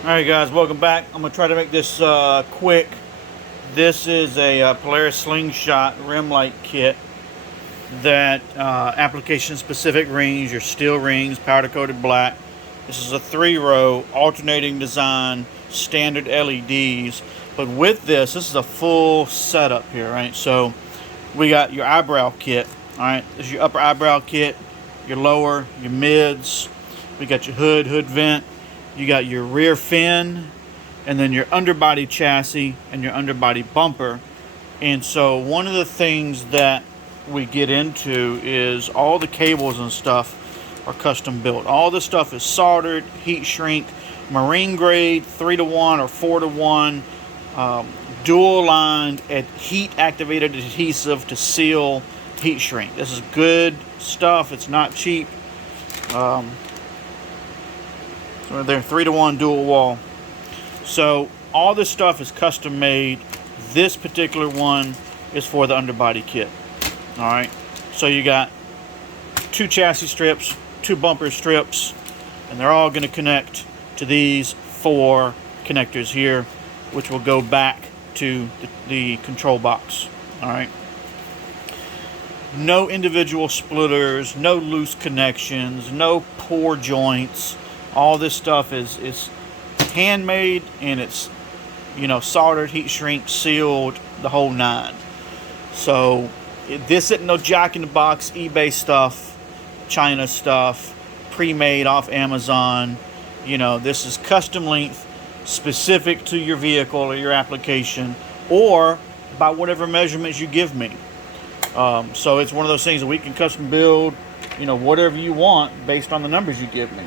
Alright guys, welcome back. I'm going to try to make this quick. This is a Polaris Slingshot rim light kit that application specific rings, your steel rings, powder coated black. This is a 3-row alternating design, standard LEDs. But with this is a full setup here, right? So we got your eyebrow kit, alright? This is your upper eyebrow kit, your lower, your mids. We got your hood vent. You got your rear fin, and then your underbody chassis and your underbody bumper. And so one of the things that we get into is all the cables and stuff are custom built. All this stuff is soldered, heat shrink, marine grade, 3-to-1 or 4-to-1, dual lined at heat activated adhesive to seal heat shrink. This is good stuff. It's not cheap. So they're 3-to-1 dual wall. So all this stuff is custom made. This particular one is for the underbody kit. Alright, so you got 2 chassis strips, 2 bumper strips, and they're all going to connect to these 4 connectors here, which will go back to the control box. Alright, no individual splitters, no loose connections, no poor joints. All this stuff is handmade, and it's, you know, soldered, heat shrink, sealed, the whole 9. So this isn't no jack in the box eBay stuff, China stuff, pre-made off Amazon. You know, this is custom length, specific to your vehicle or your application, or by whatever measurements you give me. So it's one of those things that we can custom build, you know, whatever you want based on the numbers you give me.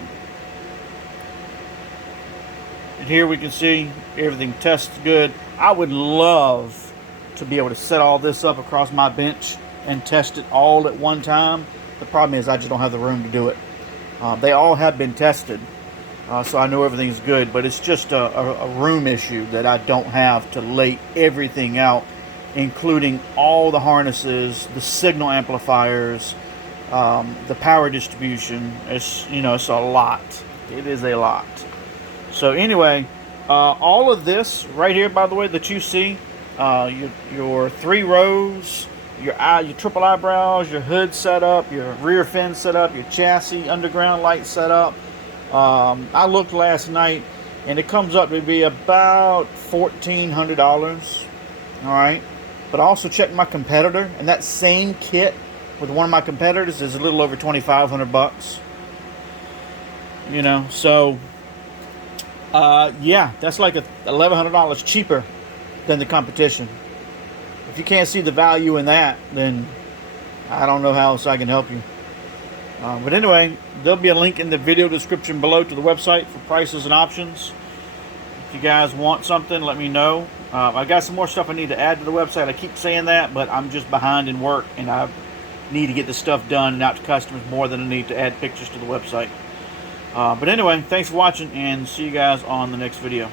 And here we can see everything tests good. I would love to be able to set all this up across my bench and test it all at one time. The problem is I just don't have the room to do it. They all have been tested, so I know everything's good, but it's just a room issue that I don't have to lay everything out, including all the harnesses, the signal amplifiers, the power distribution. It's, you know, it's a lot. It is a lot. So anyway, all of this right here, by the way, that you see, your 3 rows, your triple eyebrows, your hood setup, your rear fin setup, your chassis underground light setup. I looked last night, and it comes up to be about $1,400. All right, but I also checked my competitor, and that same kit with one of my competitors is a little over $2,500. You know, so. Yeah, that's like $1,100 cheaper than the competition. If you can't see the value in that, then I don't know how else I can help you. But anyway, there'll be a link in the video description below to the website for prices and options. If you guys want something, let me know. I got some more stuff I need to add to the website. I keep saying that, but I'm just behind in work, and I need to get this stuff done and out to customers more than I need to add pictures to the website. But anyway, thanks for watching, and see you guys on the next video.